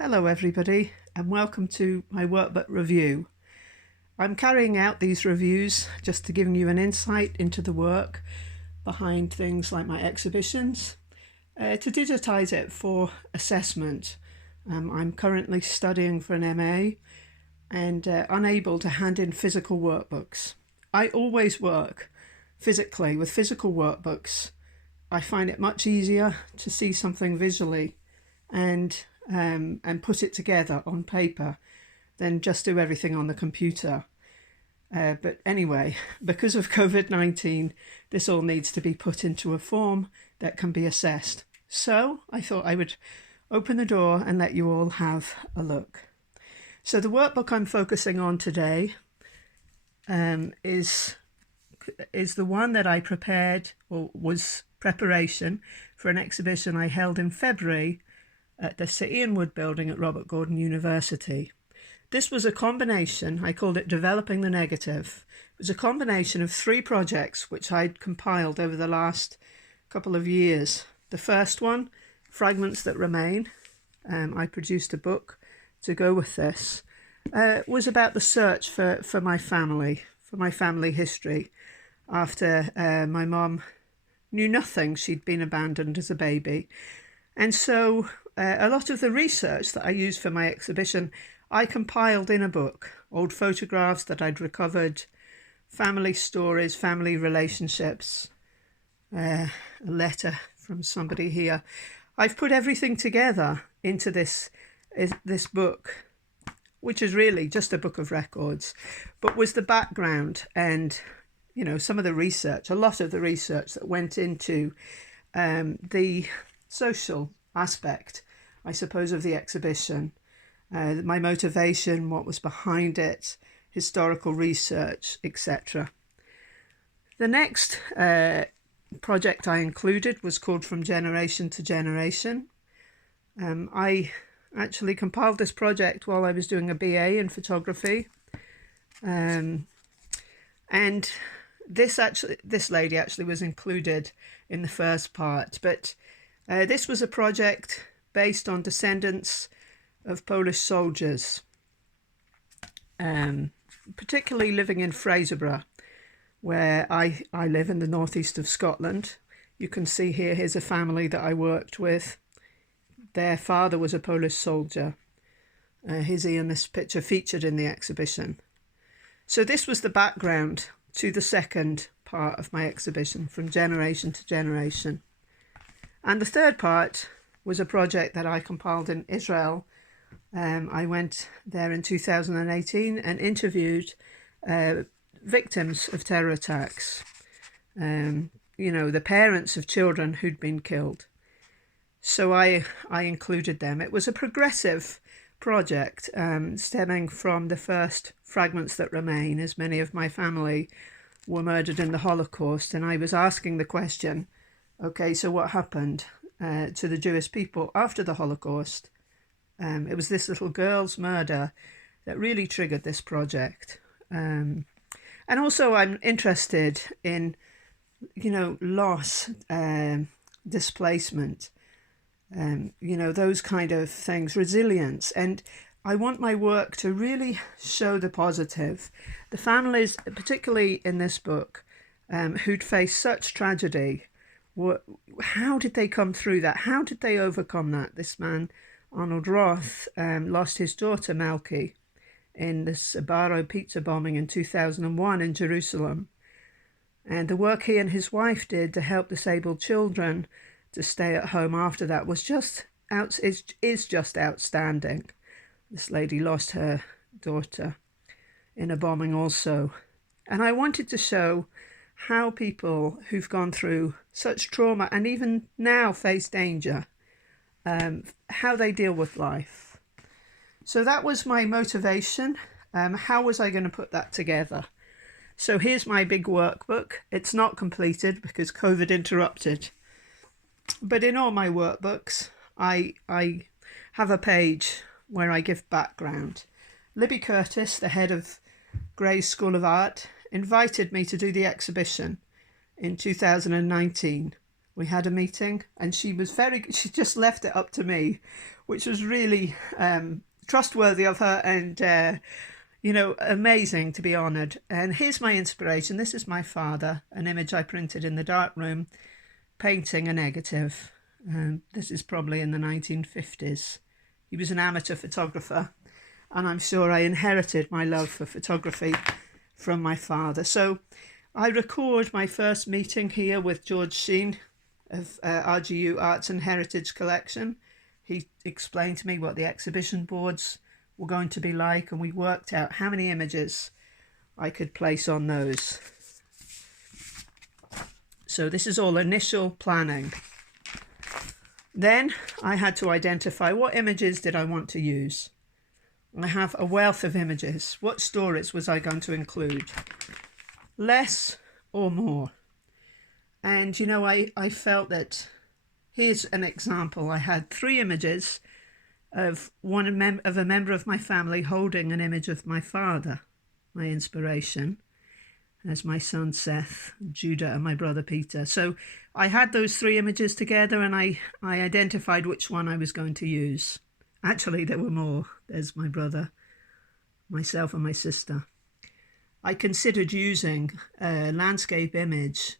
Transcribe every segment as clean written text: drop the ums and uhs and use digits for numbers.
Hello everybody and welcome to my workbook review. I'm carrying out these reviews just to give you an insight into the work behind things like my exhibitions, to digitise it for assessment. I'm currently studying for an MA and unable to hand in physical workbooks. I always work physically with physical workbooks. I find it much easier to see something visually and put it together on paper than just do everything on the computer. But anyway, because of COVID-19, this all needs to be put into a form that can be assessed. So I thought I would open the door and let you all have a look. So the workbook I'm focusing on today is the one that I prepared, or was preparation for an exhibition I held in February at the Sir Ian Wood building at Robert Gordon University. This was a combination, I called it Developing the Negative. It was a combination of 3 projects which I'd compiled over the last couple of years. The first one, Fragments That Remain, I produced a book to go with this, was about the search for my family history after my mum knew nothing. She'd been abandoned as a baby. And so a lot of the research that I used for my exhibition, I compiled in a book. Old photographs that I'd recovered, family stories, family relationships, a letter from somebody here. I've put everything together into this book, which is really just a book of records, but was the background and, you know, some of the research, a lot of the research that went into the social aspect, I suppose, of the exhibition, my motivation, what was behind it, historical research, etc. The next project I included was called From Generation to Generation. I actually compiled this project while I was doing a BA in photography, and this lady actually was included in the first part, but this was a project based on descendants of Polish soldiers, particularly living in Fraserburgh, where I live in the northeast of Scotland. You can see here's a family that I worked with. Their father was a Polish soldier. Here's Ian, this picture featured in the exhibition. So this was the background to the second part of my exhibition, From Generation to Generation. And the third part was a project that I compiled in Israel. I went there in 2018 and interviewed victims of terror attacks, the parents of children who'd been killed. So I included them. It was a progressive project stemming from the first Fragments That Remain, as many of my family were murdered in the Holocaust. And I was asking the question, okay, so what happened to the Jewish people after the Holocaust? It was this little girl's murder that really triggered this project. And also I'm interested in, loss, displacement, those kind of things, resilience. And I want my work to really show the positive. The families, particularly in this book, who'd faced such tragedy, how did they come through that? How did they overcome that? This man, Arnold Roth, lost his daughter Malky in the Sbarro pizza bombing in 2001 in Jerusalem. And the work he and his wife did to help disabled children to stay at home after that was just outstanding. This lady lost her daughter in a bombing also. And I wanted to show how people who've gone through such trauma and even now face danger, how they deal with life. So that was my motivation. How was I going to put that together? So here's my big workbook. It's not completed because COVID interrupted. But in all my workbooks, I have a page where I give background. Libby Curtis, the head of Gray's School of Art, invited me to do the exhibition in 2019 We had a meeting, and she just left it up to me, which was really trustworthy of her, and amazing to be honoured. And here's my inspiration. This is my father, an image I printed in the dark room, painting a negative. This is probably in the 1950s. He was an amateur photographer, and I'm sure I inherited my love for photography from my father. So I record my first meeting here with George Sheen of RGU Arts and Heritage Collection. He explained to me what the exhibition boards were going to be like, and we worked out how many images I could place on those. So this is all initial planning. Then I had to identify what images did I want to use. I have a wealth of images. What stories was I going to include? Less or more? And I felt that, here's an example. I had 3 images of a member of my family holding an image of my father, my inspiration, as my son Seth, Judah, and my brother Peter. So I had those 3 images together, and I identified which one I was going to use. Actually, there were more. There's my brother, myself, and my sister. I considered using a landscape image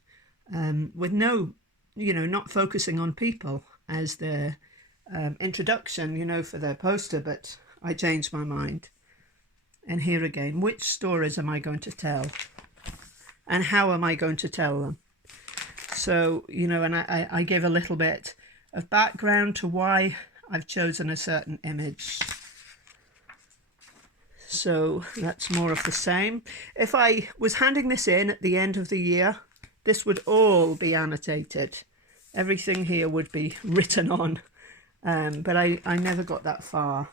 with not focusing on people as the introduction, for the poster, but I changed my mind. And here again, which stories am I going to tell? And how am I going to tell them? So, and I give a little bit of background to why I've chosen a certain image. So that's more of the same. If I was handing this in at the end of the year, this would all be annotated. Everything here would be written on, but I never got that far.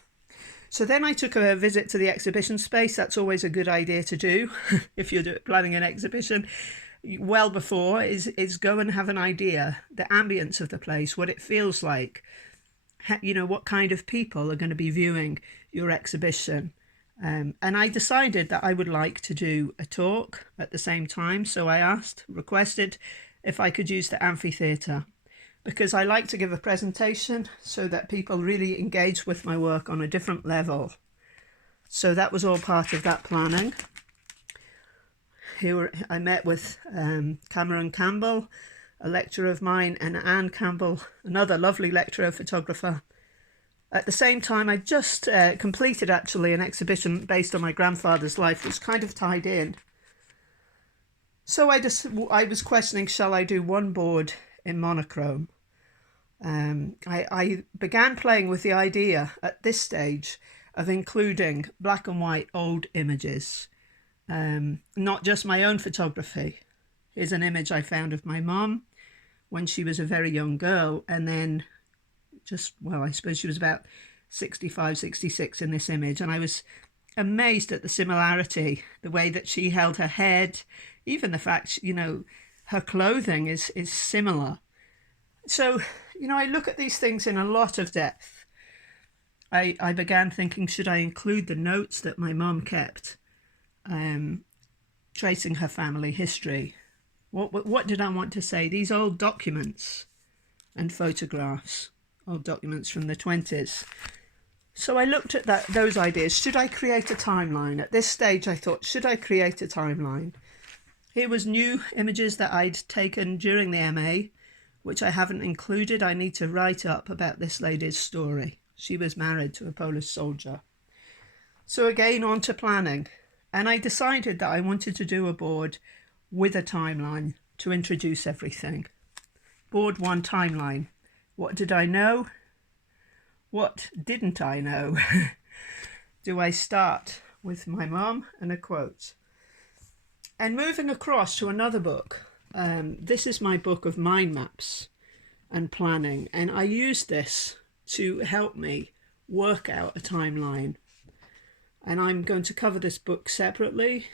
So then I took a visit to the exhibition space. That's always a good idea to do if you're planning an exhibition. Well before is go and have an idea, the ambience of the place, what it feels like, what kind of people are going to be viewing your exhibition. And I decided that I would like to do a talk at the same time. So I requested if I could use the amphitheatre, because I like to give a presentation so that people really engage with my work on a different level. So that was all part of that planning. Here I met with Cameron Campbell, a lecturer of mine, and Anne Campbell, another lovely lecturer, photographer. At the same time, I just completed actually an exhibition based on my grandfather's life, which kind of tied in. So I was questioning, shall I do one board in monochrome? I began playing with the idea at this stage of including black and white old images, not just my own photography. Here's an image I found of my mom when she was a very young girl, and then I suppose she was about 65, 66 in this image, and I was amazed at the similarity, the way that she held her head, even the fact, her clothing is similar. So, I look at these things in a lot of depth. I began thinking, should I include the notes that my mum kept, tracing her family history? What did I want to say? These old documents and photographs, old documents from the 20s. So I looked at those ideas. Should I create a timeline? At this stage, I thought, should I create a timeline? Here was new images that I'd taken during the MA, which I haven't included. I need to write up about this lady's story. She was married to a Polish soldier. So again, on to planning. And I decided that I wanted to do a board with a timeline to introduce everything. Board 1, timeline. What did I know? What didn't I know? Do I start with my mum and a quote? And moving across to another book. This is my book of mind maps and planning, and I use this to help me work out a timeline. And I'm going to cover this book separately,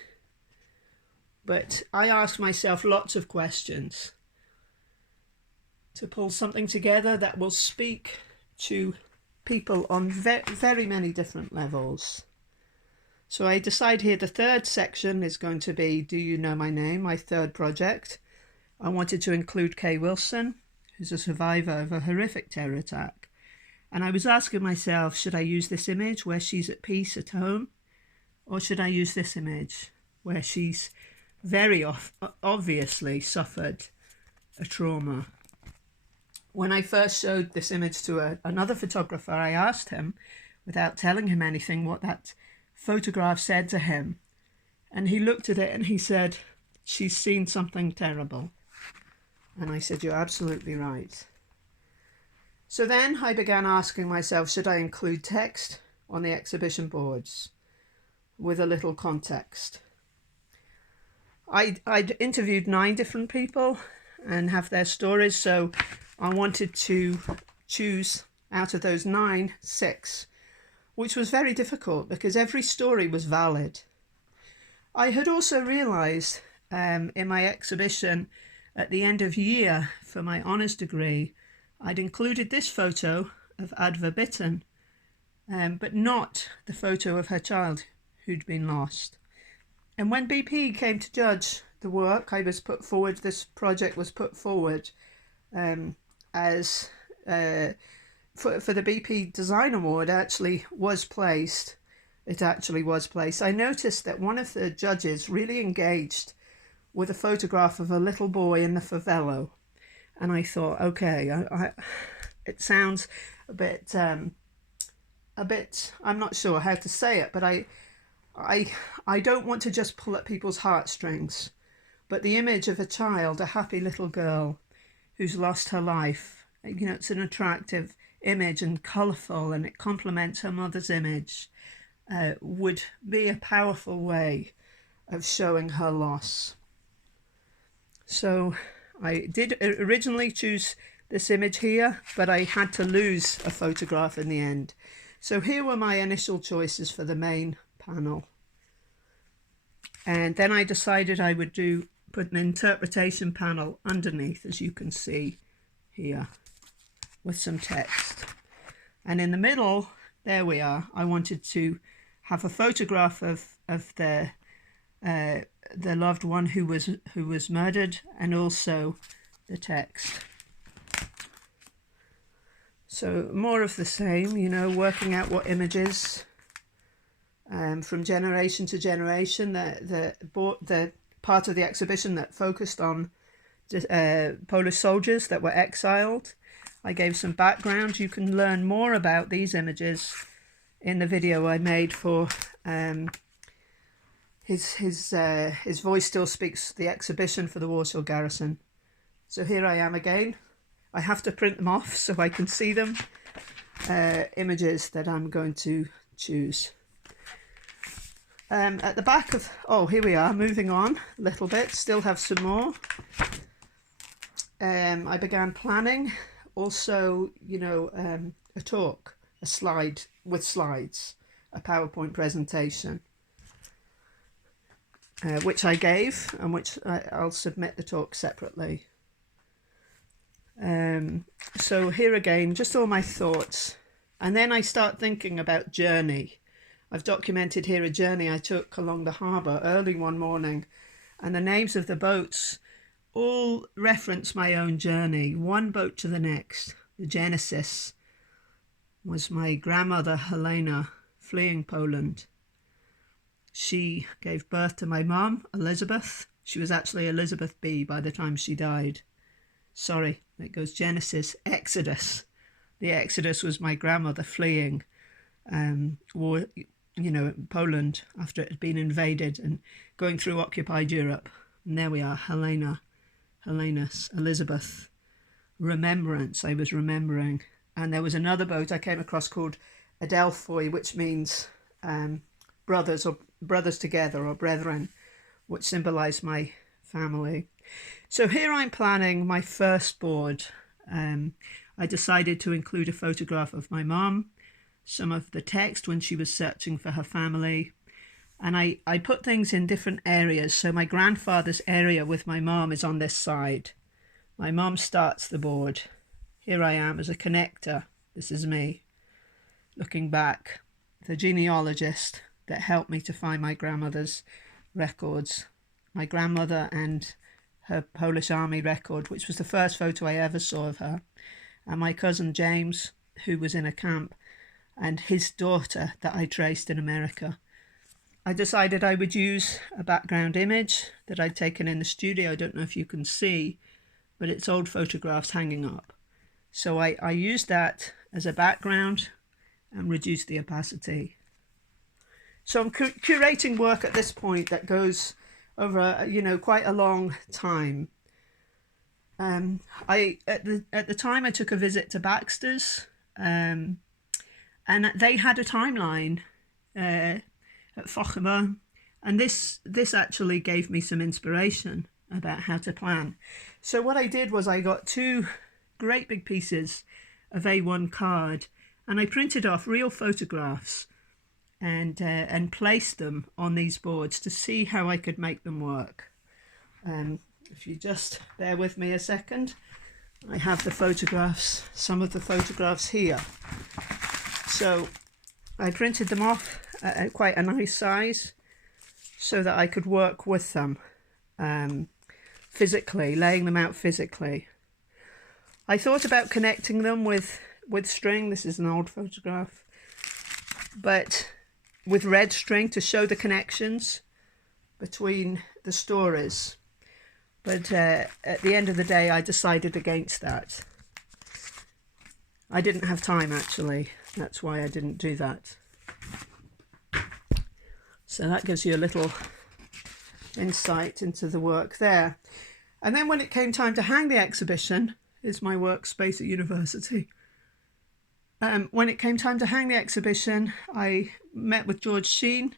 but I ask myself lots of questions to pull something together that will speak to people on very many different levels. So I decide here the third section is going to be Do You Know My Name, my third project. I wanted to include Kay Wilson who's a survivor of a horrific terror attack. And I was asking myself, should I use this image where she's at peace at home? Or should I use this image where she's very obviously suffered a trauma? When I first showed this image to another photographer, I asked him, without telling him anything, what that photograph said to him. And he looked at it and he said, she's seen something terrible. And I said, you're absolutely right. So then I began asking myself, should I include text on the exhibition boards with a little context? I'd interviewed 9 different people and have their stories, so I wanted to choose out of those 9, 6, which was very difficult because every story was valid. I had also realised in my exhibition at the end of year for my honours degree, I'd included this photo of Adva Bitten, but not the photo of her child who'd been lost. And when BP came to judge the work, this project was put forward as for the BP Design Award it actually was placed. I noticed that one of the judges really engaged with a photograph of a little boy in the favela. And I thought, okay, it sounds a bit, I'm not sure how to say it, but I don't want to just pull at people's heartstrings, but the image of a child, a happy little girl who's lost her life, it's an attractive image and colourful, and it complements her mother's image, would be a powerful way of showing her loss. So I did originally choose this image here, but I had to lose a photograph in the end. So here were my initial choices for the main panel. And then I decided I would put an interpretation panel underneath, as you can see here, with some text. And in the middle, there we are, I wanted to have a photograph of the loved one who was murdered, and also the text. So more of the same, working out what images from generation to generation. The part of the exhibition that focused on Polish soldiers that were exiled. I gave some background. You can learn more about these images in the video I made for his voice still speaks, the exhibition for the Warsaw Garrison. So here I am again. I have to print them off so I can see them. Images that I'm going to choose. At the back of, here we are, moving on a little bit, still have some more. I began planning also, a talk, a slide with slides, a PowerPoint presentation. Which I gave, and which I'll submit the talk separately. So here again, just all my thoughts. And then I start thinking about journey. I've documented here a journey I took along the harbour early one morning, and the names of the boats all reference my own journey, one boat to the next. The Genesis was my grandmother Helena fleeing Poland. She gave birth to my mum, Elizabeth. She was actually Elizabeth B by the time she died. Sorry, it goes Genesis, Exodus. The Exodus was my grandmother fleeing Poland after it had been invaded and going through occupied Europe. And there we are, Elizabeth. Remembrance, I was remembering. And there was another boat I came across called Adelphoi, which means brothers together, or brethren, which symbolise my family. So here I'm planning my first board. I decided to include a photograph of my mum, some of the text when she was searching for her family, and I put things in different areas. So my grandfather's area with my mum is on this side. My mum starts the board. Here I am as a connector. This is me, looking back, the genealogist that helped me to find my grandmother's records. My grandmother and her Polish Army record, which was the first photo I ever saw of her, and my cousin James, who was in a camp, and his daughter that I traced in America. I decided I would use a background image that I'd taken in the studio. I don't know if you can see, but it's old photographs hanging up. So I used that as a background and reduced the opacity. So I'm curating work at this point that goes over, quite a long time. At the time I took a visit to Baxter's, and they had a timeline at Fochema, and this actually gave me some inspiration about how to plan. So what I did was I got 2 great big pieces of A1 card, and I printed off real photographs and placed them on these boards to see how I could make them work. If you just bear with me a second, I have the photographs, some of the photographs here. So I printed them off at quite a nice size so that I could work with them physically, laying them out physically. I thought about connecting them with string. This is an old photograph, but with red string to show the connections between the stories. But at the end of the day, I decided against that. I didn't have time, actually. That's why I didn't do that. So that gives you a little insight into the work there. And then when it came time to hang the exhibition, is my workspace at university. When it came time to hang the exhibition, I met with George Sheen,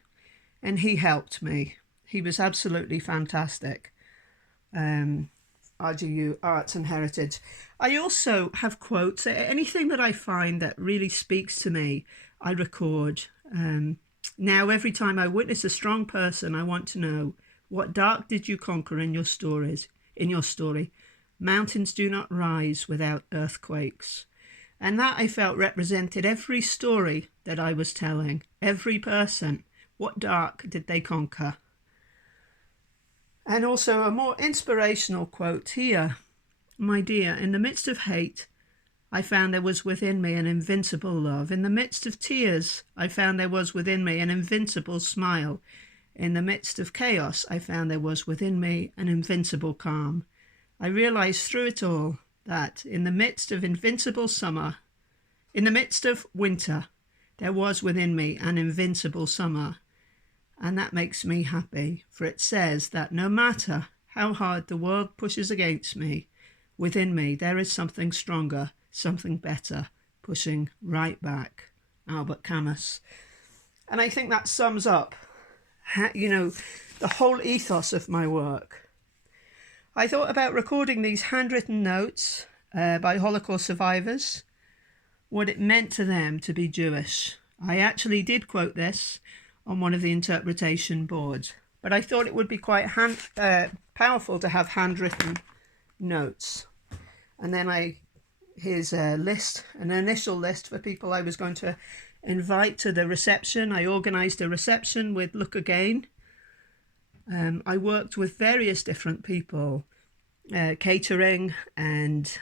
and he helped me. He was absolutely fantastic. RGU, Arts and Heritage. I also have quotes. Anything that I find that really speaks to me, I record. Now, every time I witness a strong person, I want to know, what dark did you conquer in your stories? In your story, mountains do not rise without earthquakes. And that, I felt, represented every story that I was telling, every person. What dark did they conquer? And also a more inspirational quote here. My dear, in the midst of hate, I found there was within me an invincible love. In the midst of tears, I found there was within me an invincible smile. In the midst of chaos, I found there was within me an invincible calm. I realized through it all that in the midst of invincible summer, in the midst of winter, there was within me an invincible summer. And that makes me happy, for it says that no matter how hard the world pushes against me, within me there is something stronger, something better, pushing right back. Albert Camus. And I think that sums up, the whole ethos of my work. I thought about recording these handwritten notes by Holocaust survivors, what it meant to them to be Jewish. I actually did quote this on one of the interpretation boards, but I thought it would be quite powerful to have handwritten notes. And then here's a list, an initial list for people I was going to invite to the reception. I organised a reception with Look Again. I worked with various different people, catering and,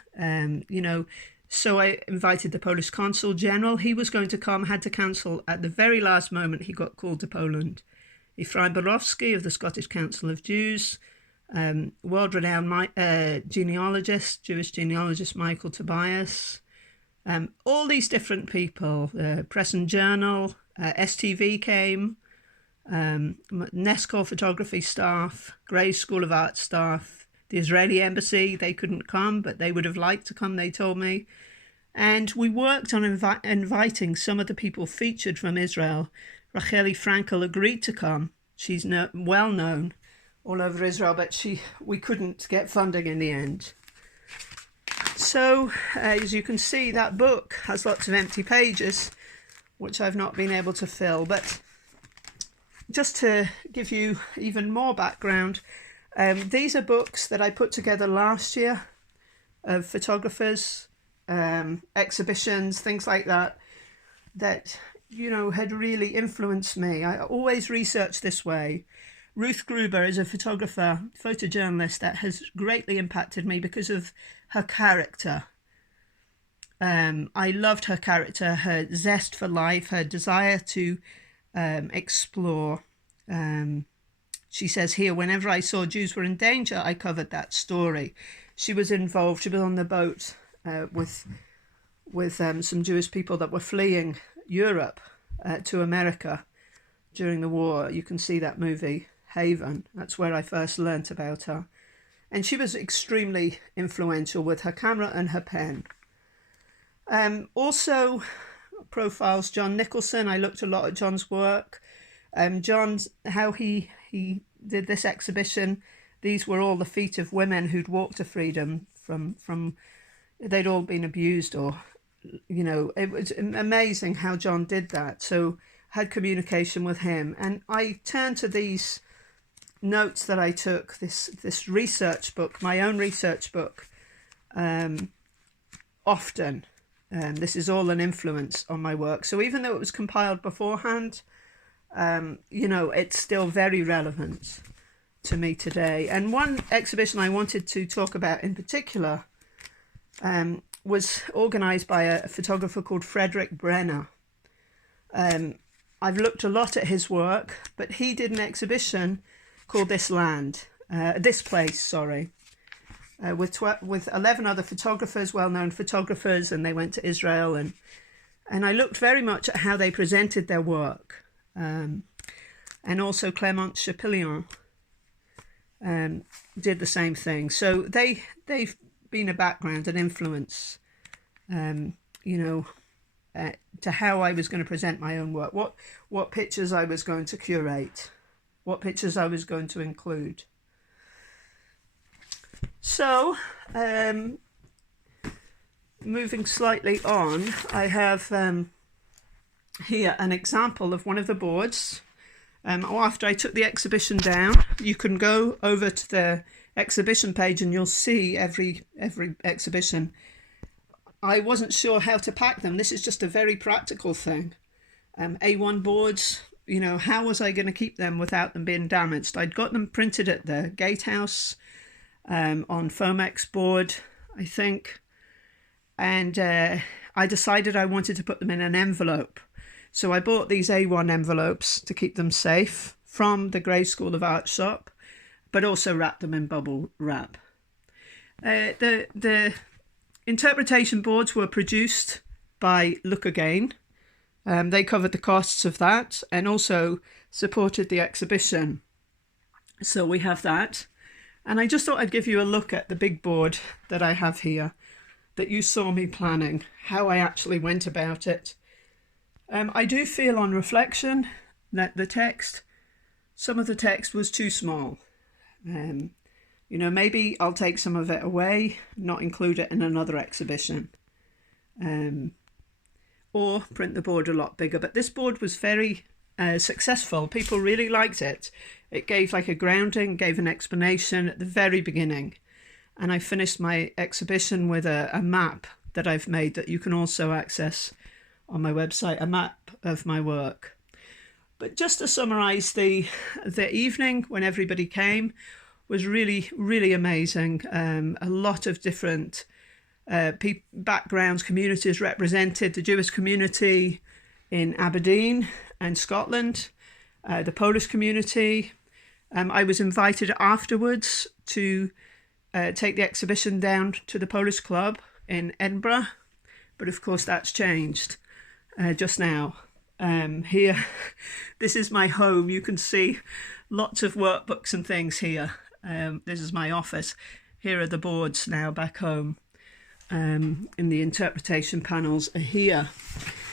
so I invited the Polish Consul General. He was going to come, had to cancel at the very last moment. He got called to Poland. Ephraim Borowski of the Scottish Council of Jews, world-renowned genealogist, Jewish genealogist Michael Tobias, all these different people, Press and Journal, STV came, Nesco photography staff, Gray's School of Art staff, the Israeli embassy. They couldn't come, but they would have liked to come, they told me. And we worked on inviting some of the people featured from Israel. Racheli Frankel agreed to come. She's well known all over Israel, but we couldn't get funding in the end. So, as you can see, that book has lots of empty pages, which I've not been able to fill. But just to give you even more background, these are books that I put together last year of photographers, exhibitions, things like that, that, had really influenced me. I always research this way. Ruth Gruber is a photographer, photojournalist that has greatly impacted me because of her character. I loved her character, her zest for life, her desire to explore. She says here, whenever I saw Jews were in danger, I covered that story. She was involved, she was on the boat with some Jewish people that were fleeing Europe to America during the war. You can see that movie, Haven. That's where I first learnt about her. And she was extremely influential with her camera and her pen. Also, profiles John Nicholson. I looked a lot at John's work. John's, how he did this exhibition. These were all the feet of women who'd walked to freedom from they'd all been abused, or, you know, it was amazing how John did that. So had communication with him. And I turned to these notes that I took, this research book, my own research book, often. This is all an influence on my work. So even though it was compiled beforehand, you know, it's still very relevant to me today. And one exhibition I wanted to talk about in particular was organised by a photographer called Frederick Brenner. I've looked a lot at his work, but he did an exhibition called This Place, with 11 other photographers, well-known photographers, and they went to Israel, and I looked very much at how they presented their work, and also Clément Chapillon did the same thing. So they've been a background, an influence, you know, to how I was going to present my own work, what pictures I was going to curate, what pictures I was going to include. So, moving slightly on, I have here an example of one of the boards. After I took the exhibition down, you can go over to the exhibition page and you'll see every exhibition. I wasn't sure how to pack them. This is just a very practical thing. A1 boards, you know, how was I going to keep them without them being damaged? I'd got them printed at the Gatehouse on Fomex board, I think. And I decided I wanted to put them in an envelope. So I bought these A1 envelopes to keep them safe from the Grey School of Art shop, but also wrapped them in bubble wrap. The interpretation boards were produced by Look Again. They covered the costs of that and also supported the exhibition. So we have that. And I just thought I'd give you a look at the big board that I have here, that you saw me planning, how I actually went about it. I do feel on reflection that some of the text was too small. You know, maybe I'll take some of it away, not include it in another exhibition. Or print the board a lot bigger. But this board was very successful. People really liked it. It gave like a grounding, gave an explanation at the very beginning. And I finished my exhibition with a map that I've made that you can also access on my website, a map of my work. But just to summarise, the evening when everybody came was really, really amazing. A lot of different backgrounds, communities represented, the Jewish community in Aberdeen and Scotland, the Polish community. I was invited afterwards to take the exhibition down to the Polish Club in Edinburgh, but of course that's changed just now. Here, this is my home. You can see lots of workbooks and things here. This is my office. Here are the boards now back home. And the interpretation panels are here.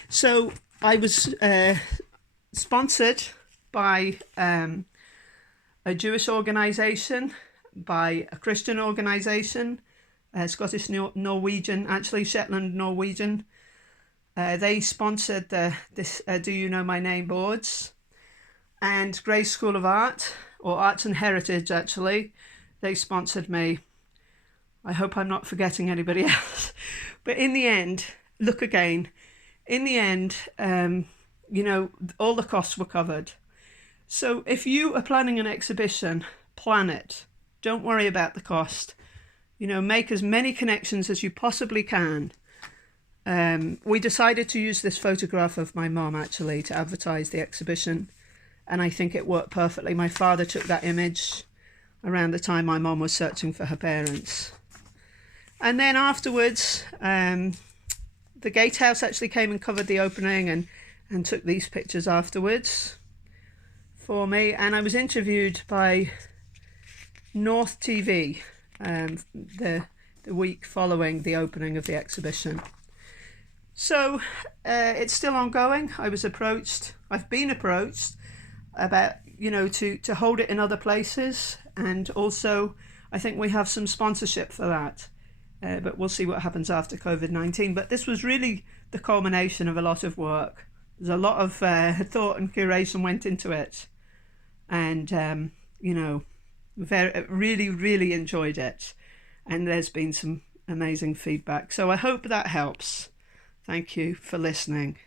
So I was sponsored by a Jewish organisation, by a Christian organisation, Scottish Norwegian, actually Shetland Norwegian. They sponsored this Do You Know My Name boards. And Grey School of Art, or Arts and Heritage actually, they sponsored me. I hope I'm not forgetting anybody else. But in the end, Look Again, in the end, you know, all the costs were covered. So if you are planning an exhibition, plan it. Don't worry about the cost. Make as many connections as you possibly can. We decided to use this photograph of my mom actually to advertise the exhibition, and I think it worked perfectly. My father took that image around the time my mom was searching for her parents. And then afterwards, the gatehouse actually came and covered the opening and took these pictures afterwards for me. And I was interviewed by North TV the week following the opening of the exhibition. So it's still ongoing. I've been approached about, to hold it in other places. And also, I think we have some sponsorship for that. But we'll see what happens after COVID-19. But this was really the culmination of a lot of work. There's a lot of thought and curation went into it. And, really, really enjoyed it. And there's been some amazing feedback. So I hope that helps. Thank you for listening.